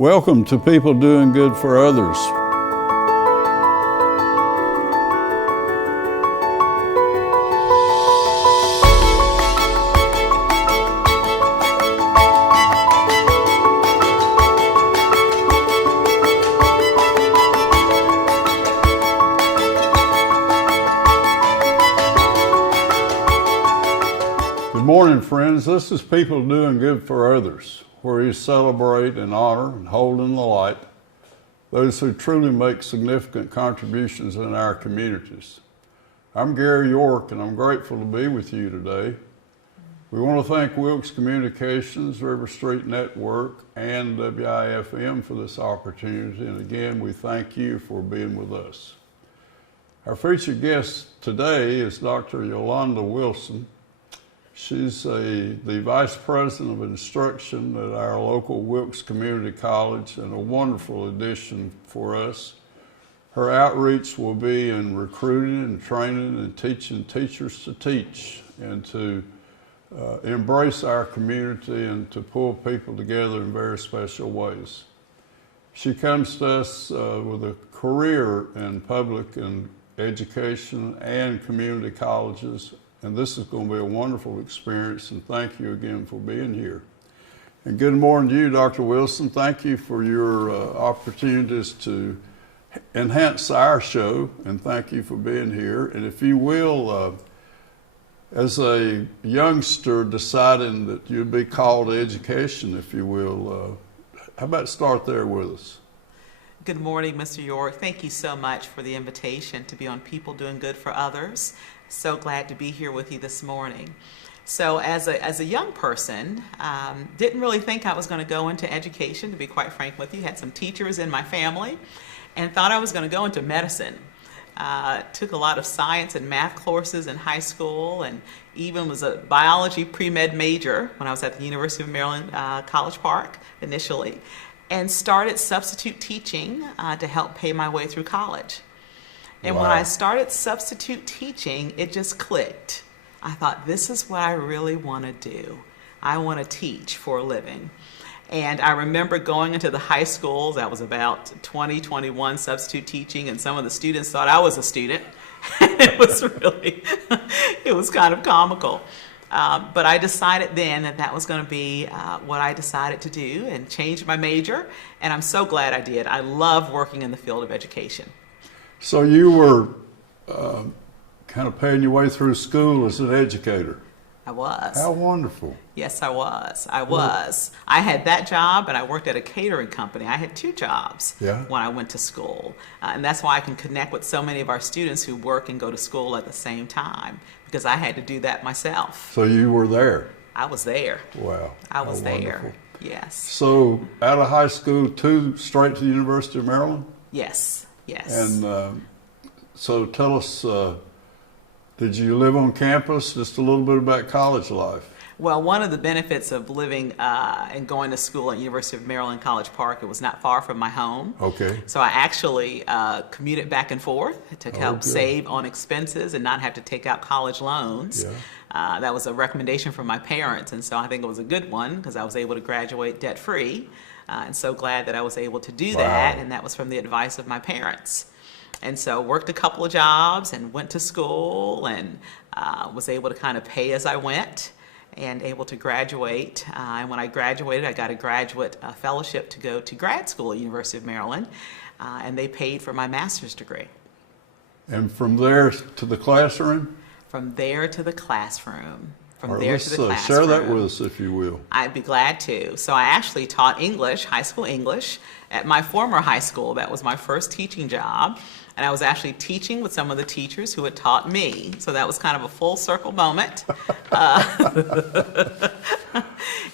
Welcome to People Doing Good for Others. Good morning, friends. This is People Doing Good for Others, where you celebrate and honor and hold in the light those who truly make significant contributions in our communities. I'm Gary York, and I'm grateful to be with you today. We want to thank Wilkes Communications, River Street Network, and WIFM for this opportunity, and again, we thank you for being with us. Our featured guest today is Dr. Yolanda Wilson. She's the Vice President of Instruction at our local Wilkes Community College and a wonderful addition for us. Her outreach will be in recruiting and training and teaching teachers to teach and to embrace our community and to pull people together in very special ways. She comes to us with a career in public and education and community colleges. And this is going to be a wonderful experience, and thank you again for being here. And good morning to you, Dr. Wilson. Thank you for your opportunities to enhance our show, and thank you for being here. And if you will, as a youngster deciding that you'd be called to education, if you will, how about start there with us? Good morning, Mr. York. Thank you so much for the invitation to be on People Doing Good for Others. So glad to be here with you this morning. So as a young person, didn't really think I was going to go into education, to be quite frank with you. Had some teachers in my family and thought I was going to go into medicine. Took a lot of science and math courses in high school and even was a biology pre-med major when I was at the University of Maryland, College Park initially, and started substitute teaching to help pay my way through college. And Wow. When I started substitute teaching, it just clicked. I thought, this is what I really want to do. I want to teach for a living. And I remember going into the high schools. I was about 20, 21 substitute teaching, and some of the students thought I was a student. It was kind of comical. But I decided then that was going to be what I decided to do and changed my major. And I'm so glad I did. I love working in the field of education. So you were kind of paying your way through school as an educator. I was. How wonderful. Yes, I was. I had that job, and I worked at a catering company. I had two jobs when I went to school. And that's why I can connect with so many of our students who work and go to school at the same time, because I had to do that myself. So you were there. I was there. Wow. I was there. Wonderful. Yes. So out of high school, straight to the University of Maryland? Yes. Yes. And so tell us, did you live on campus? Just a little bit about college life. Well, one of the benefits of living and going to school at University of Maryland, College Park, it was not far from my home. Okay. So I actually commuted back and forth to help save on expenses and not have to take out college loans. Yeah. That was a recommendation from my parents, and so I think it was a good one because I was able to graduate debt-free. And so glad that I was able to do that, and that was from the advice of my parents. And so worked a couple of jobs and went to school and was able to kind of pay as I went and able to graduate. And when I graduated, I got a graduate fellowship to go to grad school at University of Maryland, and they paid for my master's degree. And from there to the classroom? From there to the classroom. Let's share that with us, if you will. I'd be glad to. So I actually taught English, high school English, at my former high school. That was my first teaching job. And I was actually teaching with some of the teachers who had taught me. So that was kind of a full circle moment.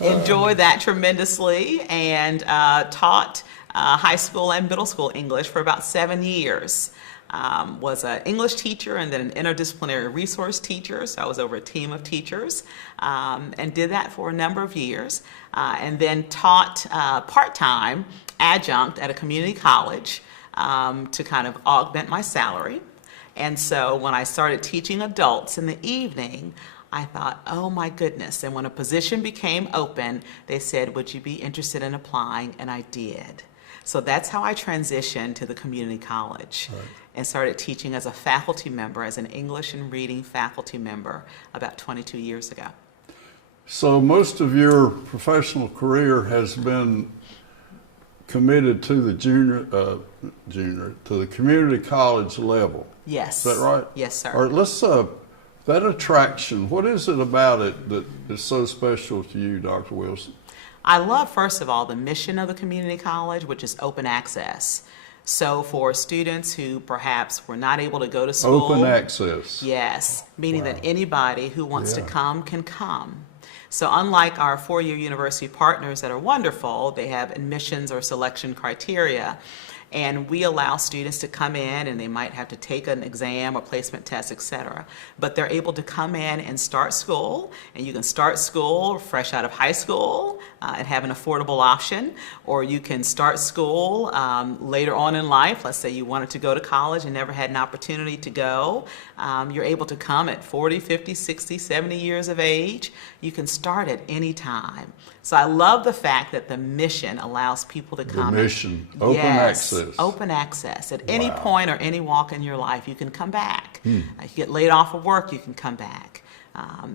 Enjoyed that tremendously and taught high school and middle school English for about 7 years. Was an English teacher and then an interdisciplinary resource teacher. So I was over a team of teachers and did that for a number of years. And then taught part-time adjunct at a community college to kind of augment my salary. And so when I started teaching adults in the evening, I thought, oh my goodness. And when a position became open, they said, would you be interested in applying? And I did. So that's how I transitioned to the community college and started teaching as a faculty member, as an English and reading faculty member about 22 years ago. So most of your professional career has been committed to the to the community college level. Yes. Is that right? Yes, sir. All right, let's, that attraction, what is it about it that is so special to you, Dr. Wilson? I love, first of all, the mission of the community college, which is open access. So for students who perhaps were not able to go to school. Open access. Yes, meaning that anybody who wants to Yeah. come can come. So unlike our four-year university partners that are wonderful, they have admissions or selection criteria. And we allow students to come in and they might have to take an exam or placement test, et cetera. But they're able to come in and start school, and you can start school fresh out of high school and have an affordable option, or you can start school later on in life. Let's say you wanted to go to college and never had an opportunity to go. You're able to come at 40, 50, 60, 70 years of age. You can start at any time. So I love the fact that the mission allows people to come. The mission, open access. Open access. At any Wow. point or any walk in your life, you can come back. If you get laid off of work, you can come back.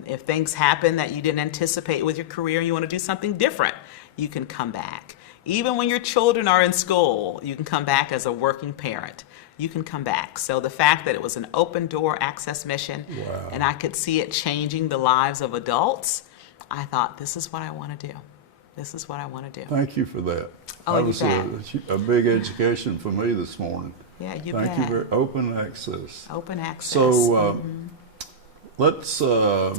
If things happen that you didn't anticipate with your career and you want to do something different, you can come back. Even when your children are in school, you can come back as a working parent. You can come back. So the fact that it was an open door access mission, Wow. and I could see it changing the lives of adults, I thought, this is what I want to do. This is what I want to do. Thank you for that. Oh, that you was bet. a big education for me this morning. Yeah, you Thank bet. you very open access. Open access. So let's a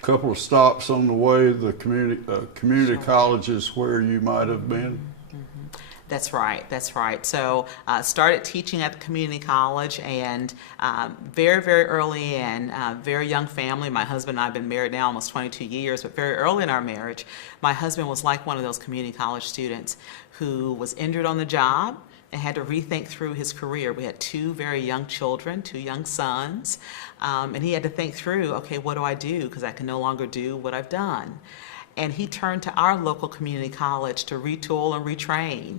couple of stops on the way. The community Sure. colleges where you might have been. That's right. That's right. So started teaching at the community college, and very, very early in, very young family. My husband and I have been married now almost 22 years, but very early in our marriage, my husband was like one of those community college students who was injured on the job and had to rethink through his career. We had two very young children, two young sons, and he had to think through, okay, what do I do? Because I can no longer do what I've done. And he turned to our local community college to retool and retrain.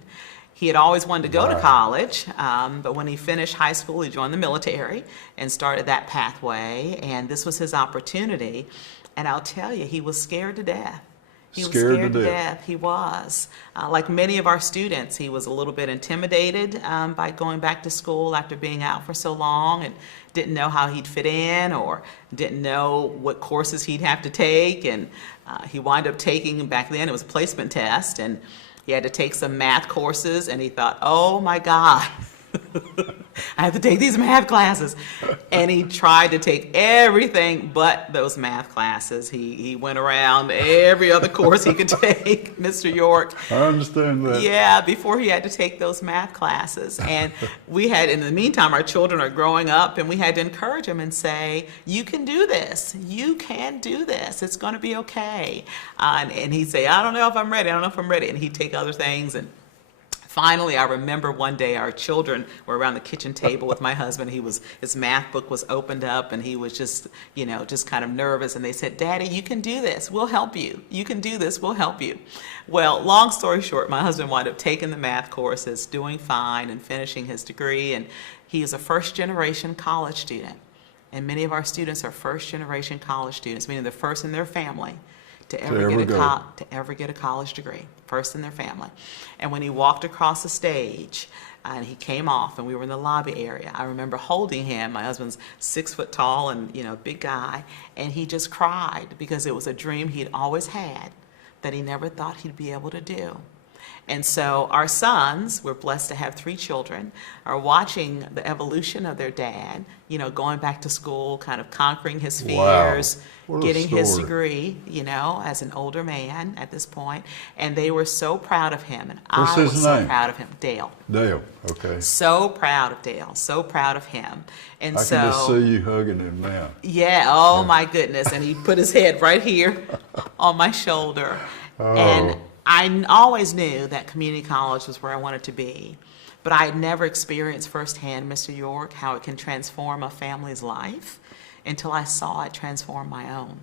He had always wanted to go to Wow. college, but when he finished high school, he joined the military and started that pathway, and this was his opportunity. And I'll tell you, he was scared to death. He was scared to death. He was. Like many of our students, he was a little bit intimidated by going back to school after being out for so long, and didn't know how he'd fit in or didn't know what courses he'd have to take. And he wound up taking, back then it was a placement test, and he had to take some math courses, and he thought, oh my God. I have to take these math classes. And he tried to take everything but those math classes. He went around every other course he could take, Mr. York. I understand that. Yeah, before he had to take those math classes. And we had, in the meantime, our children are growing up, and we had to encourage him and say, you can do this. You can do this. It's going to be okay. And he'd say, I don't know if I'm ready. I don't know if I'm ready. And he'd take other things. And finally, I remember one day our children were around the kitchen table with my husband. His math book was opened up, and he was just kind of nervous. And they said, Daddy, you can do this. We'll help you. You can do this. We'll help you. Well, long story short, my husband wound up taking the math courses, doing fine, and finishing his degree. And he is a first-generation college student. And many of our students are first-generation college students, meaning they're first in their family to ever get a college degree, first in their family. And when he walked across the stage and he came off and we were in the lobby area, I remember holding him. My husband's 6 foot tall and big guy, and he just cried because it was a dream he'd always had that he never thought he'd be able to do. And so our sons, we're blessed to have 3 children, are watching the evolution of their dad, going back to school, kind of conquering his fears, What a getting his story. degree, as an older man at this point. And they were so proud of him. And What's I his was so name? proud of him. Dale. Dale, okay. So proud of Dale. So proud of him. And I so, can just see you hugging him now. yeah, oh my goodness. And he put his head right here on my shoulder. Oh. And I always knew that community college was where I wanted to be, but I had never experienced firsthand, Mr. York, how it can transform a family's life. until I saw it transform my own.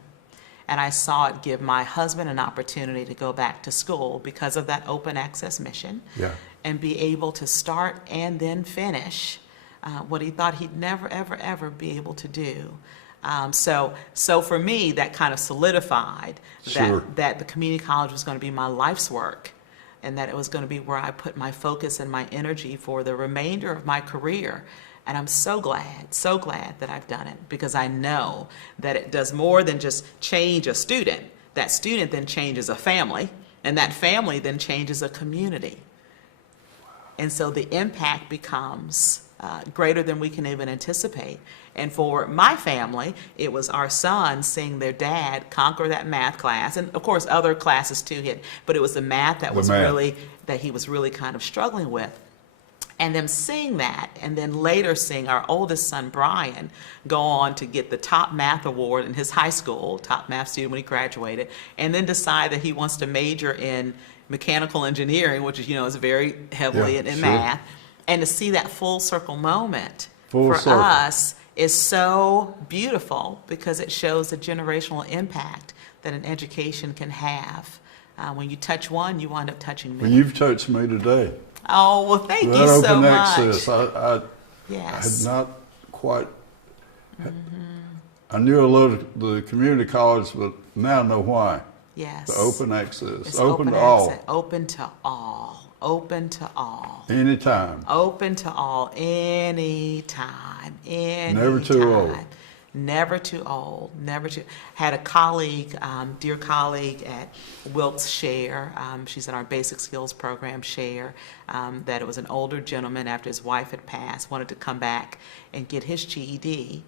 And I saw it give my husband an opportunity to go back to school because of that open access mission, and be able to start and then finish what he thought he'd never, ever, ever be able to do. So for me, that kind of solidified that the community college was going to be my life's work, and that it was going to be where I put my focus and my energy for the remainder of my career. And I'm so glad that I've done it, because I know that it does more than just change a student. That student then changes a family, and that family then changes a community. And so the impact becomes greater than we can even anticipate. And for my family, it was our sons seeing their dad conquer that math class, and of course other classes too hit, but it was the math that he was really kind of struggling with. And them seeing that, and then later seeing our oldest son, Brian, go on to get the top math award in his high school, top math student when he graduated, and then decide that he wants to major in mechanical engineering, which is, is very heavily in math. And to see that full circle moment us is so beautiful, because it shows the generational impact that an education can have. When you touch one, you wind up touching many. Well, you've touched me today. Oh, well, thank you so much. That open access, I had not quite, I knew a little the community college, but now I know why. Yes. The open access, it's open to all. Open to all. Open to all. Anytime. Open to all. Anytime. Never too old. Never too old. Never too. Had a colleague, dear colleague at Wilkes share. She's in our basic skills program. Share that it was an older gentleman after his wife had passed, wanted to come back and get his GED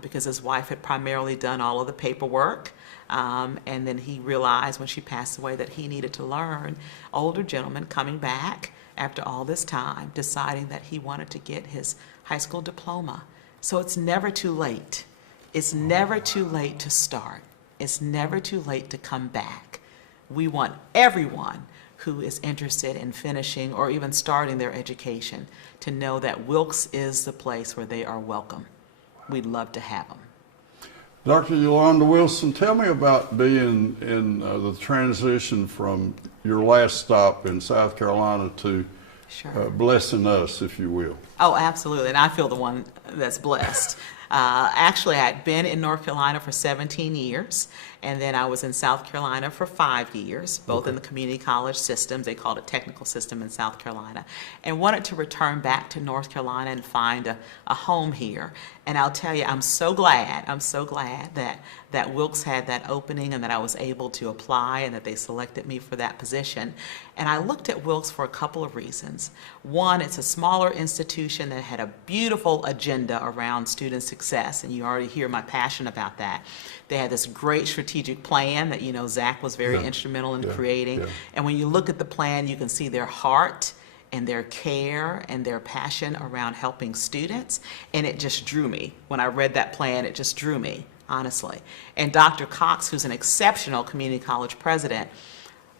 because his wife had primarily done all of the paperwork. And then he realized when she passed away that he needed to learn. Older gentleman coming back after all this time, deciding that he wanted to get his high school diploma. So it's never too late. It's never too late to start. It's never too late to come back. We want everyone who is interested in finishing or even starting their education to know that Wilkes is the place where they are welcome. We'd love to have them. Dr. Yolanda Wilson, tell me about being in the transition from your last stop in South Carolina to blessing us, if you will. Oh, absolutely. And I feel the one that's blessed. Actually, I had been in North Carolina for 17 years, and then I was in South Carolina for 5 years, both in the community college systems. They called it technical system in South Carolina, and wanted to return back to North Carolina and find a home here. And I'll tell you, I'm so glad that Wilkes had that opening, and that I was able to apply, and that they selected me for that position. And I looked at Wilkes for a couple of reasons. One, it's a smaller institution that had a beautiful agenda around student success, and you already hear my passion about that. They had this great strategic plan that, Zach was very instrumental in creating. And when you look at the plan, you can see their heart and their care and their passion around helping students. And it just drew me. When I read that plan, it just drew me, honestly. And Dr. Cox, who's an exceptional community college president,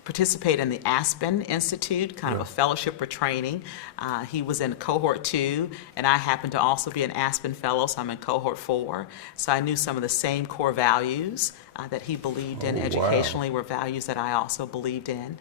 participated in the Aspen Institute, kind of a fellowship for training. He was in cohort 2, and I happen to also be an Aspen fellow, so I'm in cohort 4. So I knew some of the same core values that he believed in educationally were values that I also believed in.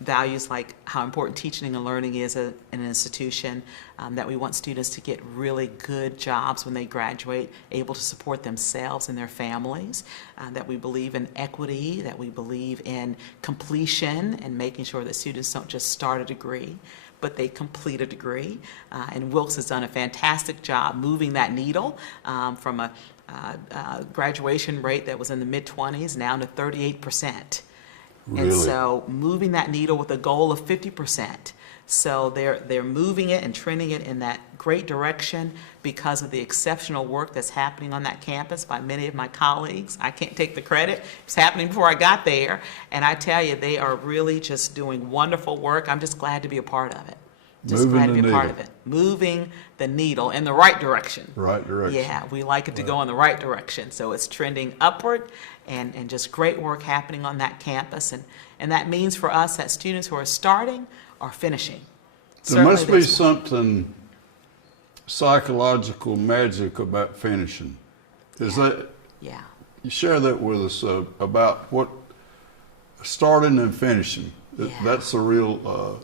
Values like how important teaching and learning is in an institution, that we want students to get really good jobs when they graduate, able to support themselves and their families, that we believe in equity, that we believe in completion and making sure that students don't just start a degree, but they complete a degree. And Wilkes has done a fantastic job moving that needle from a graduation rate that was in the mid-20s now to 38%. Really? And so moving that needle with a goal of 50%. So they're moving it and trending it in that great direction because of the exceptional work that's happening on that campus by many of my colleagues. I can't take the credit. It's happening before I got there. And I tell you, they are really just doing wonderful work. I'm just glad to be a part of it. Just glad to be a part of it. Moving the needle in the right direction. Right direction. Yeah, we like it to go in the right direction. So it's trending upward, and just great work happening on that campus. And that means for us that students who are starting are finishing. There must be something psychological magic about finishing. Is that, Yeah. you share that with us about what starting and finishing. Yeah. That's a real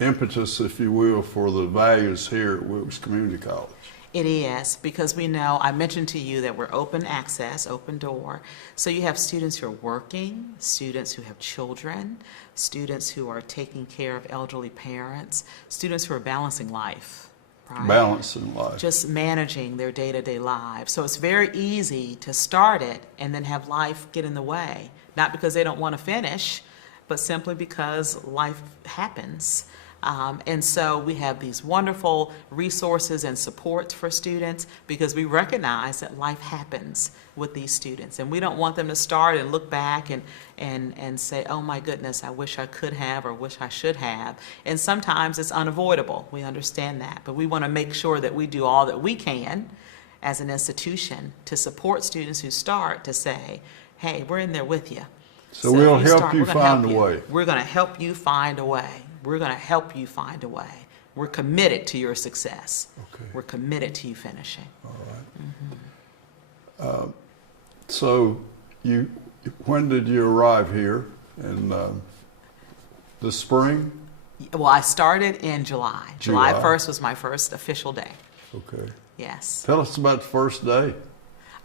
impetus, if you will, for the values here at Wilkes Community College. It is, because we know, I mentioned to you that we're open access, open door. So you have students who are working, students who have children, students who are taking care of elderly parents, students who are balancing life, right? Balancing life. Just managing their day-to-day lives. So it's very easy to start it and then have life get in the way. Not because they don't want to finish, but simply because life happens. And so we have these wonderful resources and supports for students because we recognize that life happens with these students. And we don't want them to start and look back and say, oh my goodness, I wish I could have or wish I should have. And sometimes it's unavoidable. We understand that. But we want to make sure that we do all that we can as an institution to support students who start to say, hey, we're in there with you. So we'll if help start, you we're gonna find help a you. way. We're going to help you find a way. We're going to help you find a way. We're committed to your success. Okay. We're committed to you finishing. All right. So when did you arrive here? In the spring? Well, I started in July. July July. 1st was my first official day. Okay. Yes. Tell us about the first day.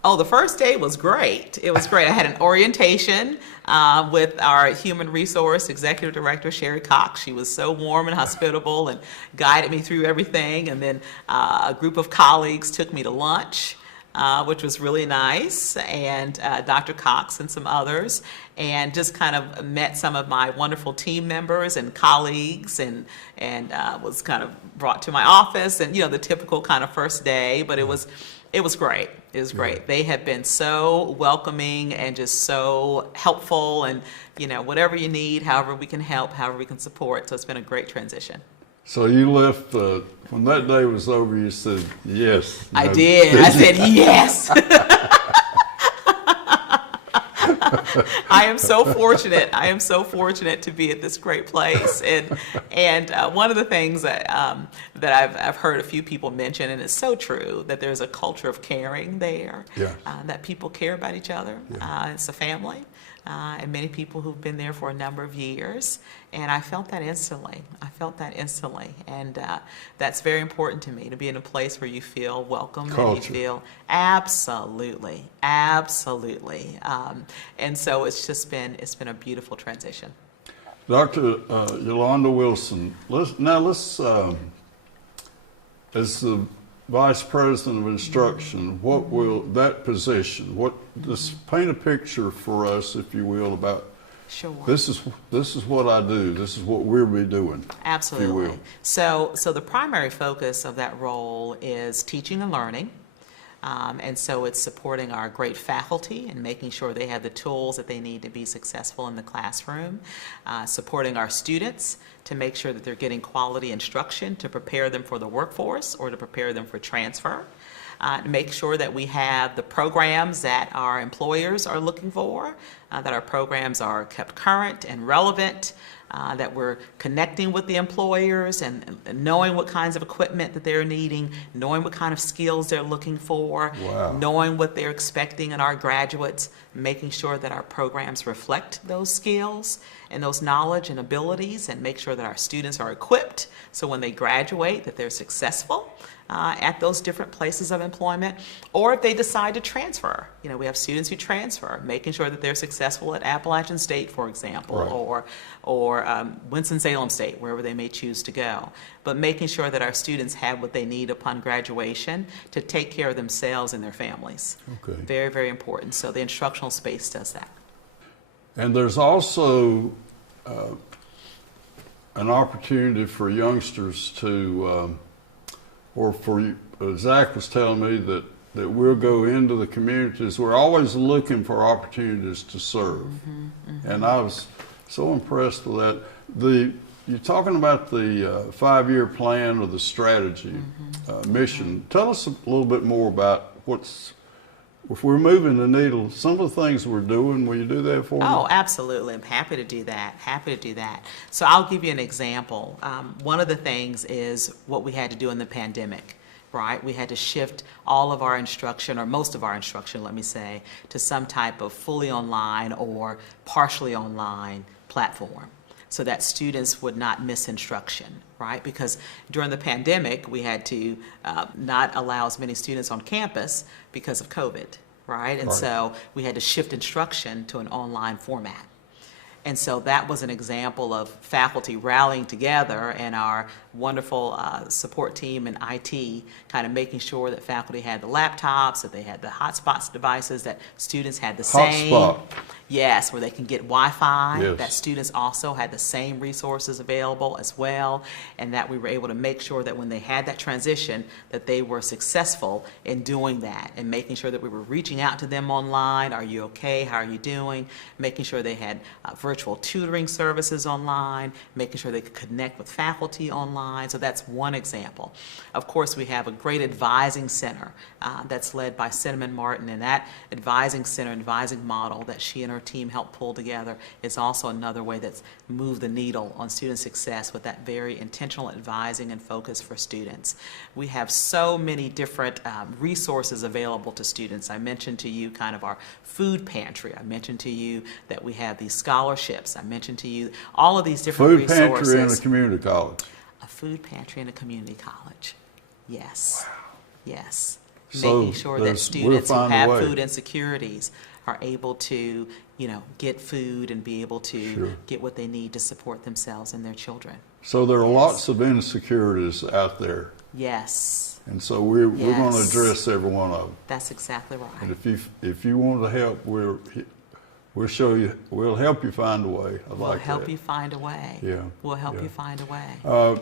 Oh, the first day was great. It was great. I had an orientation with our human resource executive director, Sherry Cox. She was so warm and hospitable and guided me through everything. And then a group of colleagues took me to lunch, which was really nice, and Dr. Cox and some others, and just kind of met some of my wonderful team members and colleagues, and was kind of brought to my office, and the typical kind of first day, but it was great. It was great. Yeah. They have been so welcoming and just so helpful, and whatever you need, however we can help, however we can support. So it's been a great transition. So you left, when that day was over, you said yes. I did. I said yes. I am so fortunate. I am so fortunate to be at this great place. And one of the things that I've heard a few people mention, and it's so true, that there's a culture of caring there. Yeah. That people care about each other. Yeah. It's a family. And many people who've been there for a number of years. And I felt that instantly. And that's very important to me, to be in a place where you feel welcome. Culture. And you feel absolutely. And so it's been a beautiful transition. Dr. Yolanda Wilson, let's as the Vice President of Instruction, what will that position, just paint a picture for us, if you will, about Sure. this is what I do, this is what we'll be doing. Absolutely. If you will. So the primary focus of that role is teaching and learning. And so it's supporting our great faculty and making sure they have the tools that they need to be successful in the classroom, supporting our students to make sure that they're getting quality instruction to prepare them for the workforce or to prepare them for transfer, to make sure that we have the programs that our employers are looking for, that our programs are kept current and relevant, that we're connecting with the employers and knowing what kinds of equipment that they're needing, knowing what kind of skills they're looking for, Wow. knowing what they're expecting in our graduates, making sure that our programs reflect those skills and those knowledge and abilities, and make sure that our students are equipped so when they graduate that they're successful at those different places of employment, or if they decide to transfer. We have students who transfer, making sure that they're successful at Appalachian State, for example, Right. or Winston-Salem State, wherever they may choose to go. But making sure that our students have what they need upon graduation to take care of themselves and their families. Okay. Very, very important. So the instructional space does that. And there's also an opportunity for youngsters to, or for you, Zach was telling me that we'll go into the communities. We're always looking for opportunities to serve. And I was so impressed with that. You're talking about the 5-year plan or the strategy mission. Tell us a little bit more about if we're moving the needle, some of the things we're doing. Will you do that for me? Oh, absolutely. I'm happy to do that. So I'll give you an example. One of the things is what we had to do in the pandemic. right? We had to shift all of our instruction, or most of our instruction, let me say, to some type of fully online or partially online platform, so that students would not miss instruction, right? Because during the pandemic, we had to not allow as many students on campus because of COVID, right? And so we had to shift instruction to an online format. And so that was an example of faculty rallying together and our wonderful support team in IT kind of making sure that faculty had the laptops, that they had the hotspots devices, that students had the same. Hotspot. Yes, where they can get Wi-Fi, Yes. that students also had the same resources available as well, and that we were able to make sure that when they had that transition, that they were successful in doing that and making sure that we were reaching out to them online. Are you okay? How are you doing? Making sure they had virtual tutoring services online, making sure they could connect with faculty online. So that's one example. Of course, we have a great advising center that's led by Cinnamon Martin, and that advising center, advising model that she and her team helped pull together is also another way that's moved the needle on student success with that very intentional advising and focus for students. We have so many different resources available to students. I mentioned to you kind of our food pantry. I mentioned to you that we have these scholarships. I mentioned to you all of these different Food resources. pantry in a community college. A food pantry in a community college. Yes. Wow. Yes. So Making sure that we'll students who find a have way. food insecurities are able to, get food and be able to Sure. get what they need to support themselves and their children. So there are lots of insecurities out there, Yes. and so we're going to Yes. address every one of them. That's exactly And right. if you want to help, we'll show you. We'll help you find a way. We'll help you find a way. Yeah. We'll help Yeah. you find a way.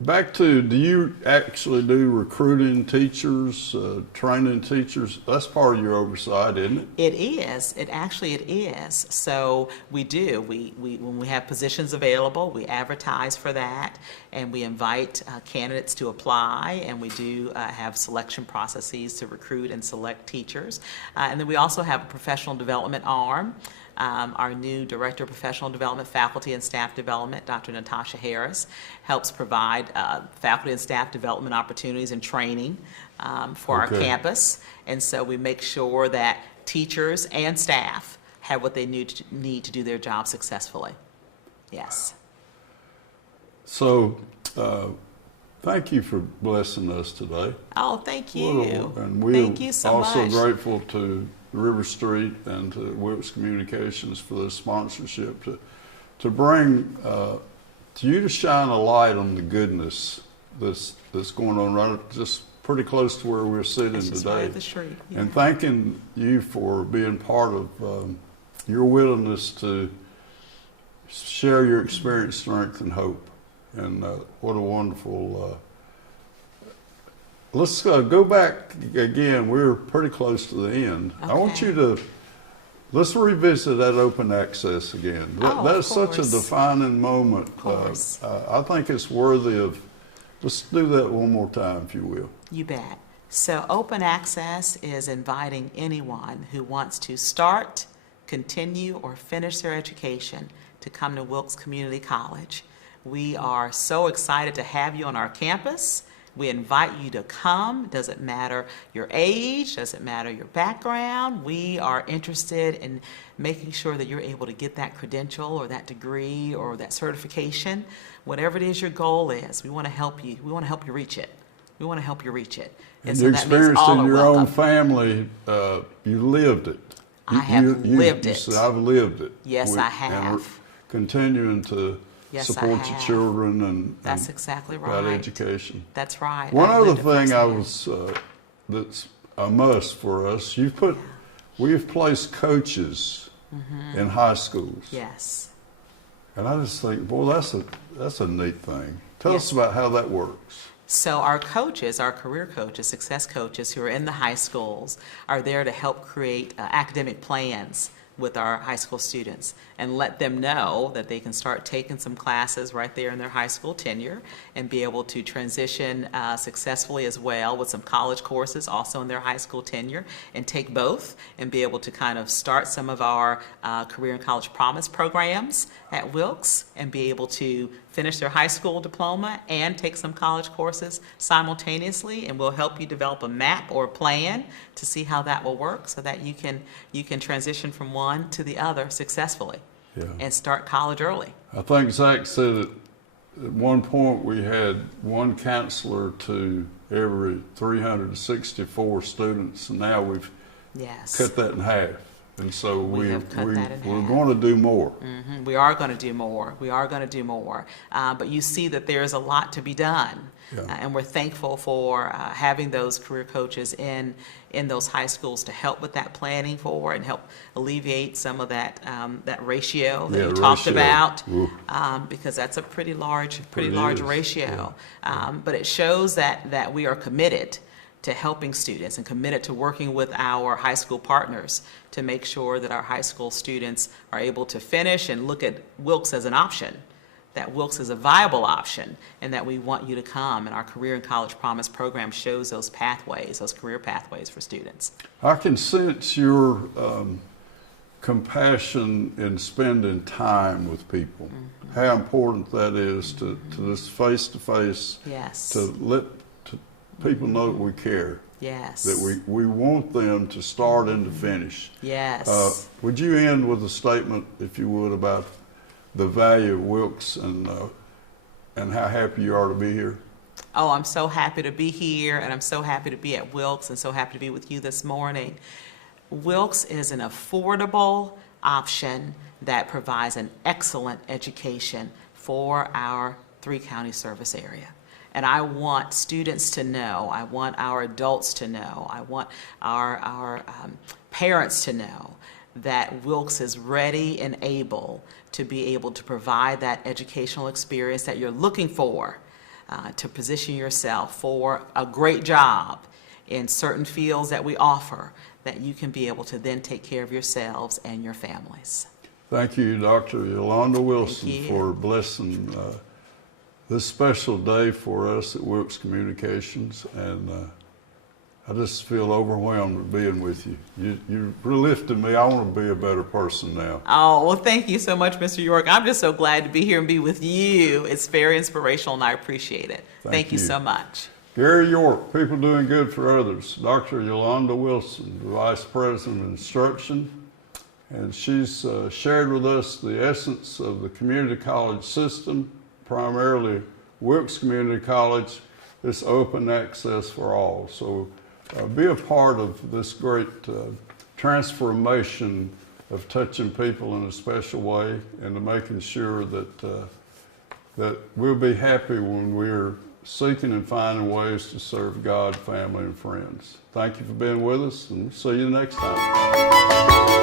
Back to, do you actually do recruiting teachers, training teachers? That's part of your oversight, isn't it? It is. It is. So we do. We when we have positions available, we advertise for that, and we invite candidates to apply, and we do have selection processes to recruit and select teachers. And then we also have a professional development arm. Our new Director of Professional Development, Faculty and Staff Development, Dr. Natasha Harris, helps provide faculty and staff development opportunities and training for our Okay. campus. And so we make sure that teachers and staff have what they need to do their job successfully. Yes. So, thank you for blessing us today. Oh, thank you. And we're Thank you so also much. grateful to River Street and to Wilkes Communications for their sponsorship to bring to you to shine a light on the goodness that's going on right just pretty close to where we're sitting It's just today. right up the street. Yeah. And thanking you for being part of your willingness to share your experience, strength, and hope. And what a wonderful. Let's go back again. We're pretty close to the end. I want Okay. you to, let's revisit that open access again. Oh, of That's such a course. defining moment. Of course. I think it's worthy of, let's do that one more time, if you will. You bet. So open access is inviting anyone who wants to start, continue, or finish their education to come to Wilkes Community College. We are so excited to have you on our campus. We invite you to come. Doesn't matter your age, doesn't matter your background. We are interested in making sure that you're able to get that credential or that degree or that certification. Whatever it is your goal is, we want to help you. We want to help you reach it. We want to help you reach it. And so you that means experienced all in are your own welcome. family, you lived it. I have lived you it. said, I've lived it. Yes, I And we're have. continuing to Yes, I support your have. children and That's exactly that right. education. That's right. One I've other lived it thing firsthand. that's a must for us, we've placed coaches in high schools. Yes. And I just think, boy, that's a neat thing. Tell us Yes. about how that works. So our coaches, our career coaches, success coaches who are in the high schools are there to help create academic plans with our high school students and let them know that they can start taking some classes right there in their high school tenure and be able to transition successfully as well with some college courses also in their high school tenure, and take both and be able to kind of start some of our career and college promise programs at Wilkes and be able to finish their high school diploma and take some college courses simultaneously. And we'll help you develop a map or a plan to see how that will work so that you can transition from one to the other successfully and start college early. I think Zach said that at one point we had one counselor to every 364 students, and now we've cut that in half. And so we're going to do more. Mm-hmm. We are going to do more. We are going to do more. But you see that there's a lot to be done. And we're thankful for having those career coaches in those high schools to help with that planning forward and help alleviate some of that ratio that you talked about, because that's a pretty large ratio. But it shows that we are committed to helping students and committed to working with our high school partners to make sure that our high school students are able to finish and look at Wilkes as an option, that Wilkes is a viable option, and that we want you to come. And our Career and College Promise program shows those pathways, those career pathways for students. I can sense your compassion in spending time with people, how important that is to this face-to-face, to let people know that we care. That we want them to start and to finish. Would you end with a statement, if you would, about the value of Wilkes and how happy you are to be here? Oh, I'm so happy to be here, and I'm so happy to be at Wilkes, and so happy to be with you this morning. Wilkes is an affordable option that provides an excellent education for our three-county service area. And I want students to know, I want our adults to know, I want our parents to know that Wilkes is ready and able to be able to provide that educational experience that you're looking for to position yourself for a great job in certain fields that we offer, that you can be able to then take care of yourselves and your families. Thank you, Dr. Yolanda Wilson, for blessing this special day for us at Wilkes Communications, and I just feel overwhelmed with being with you. You lifted me. I want to be a better person now. Oh, well, thank you so much, Mr. York. I'm just so glad to be here and be with you. It's very inspirational, and I appreciate it. Thank you so much. Gary York, People Doing Good for Others. Dr. Yolanda Wilson, the Vice President of Instruction, and she's shared with us the essence of the community college system, primarily Wilkes Community College, this open access for all. So be a part of this great transformation of touching people in a special way, and to making sure that that we'll be happy when we're seeking and finding ways to serve God, family, and friends. Thank you for being with us, and see you next time.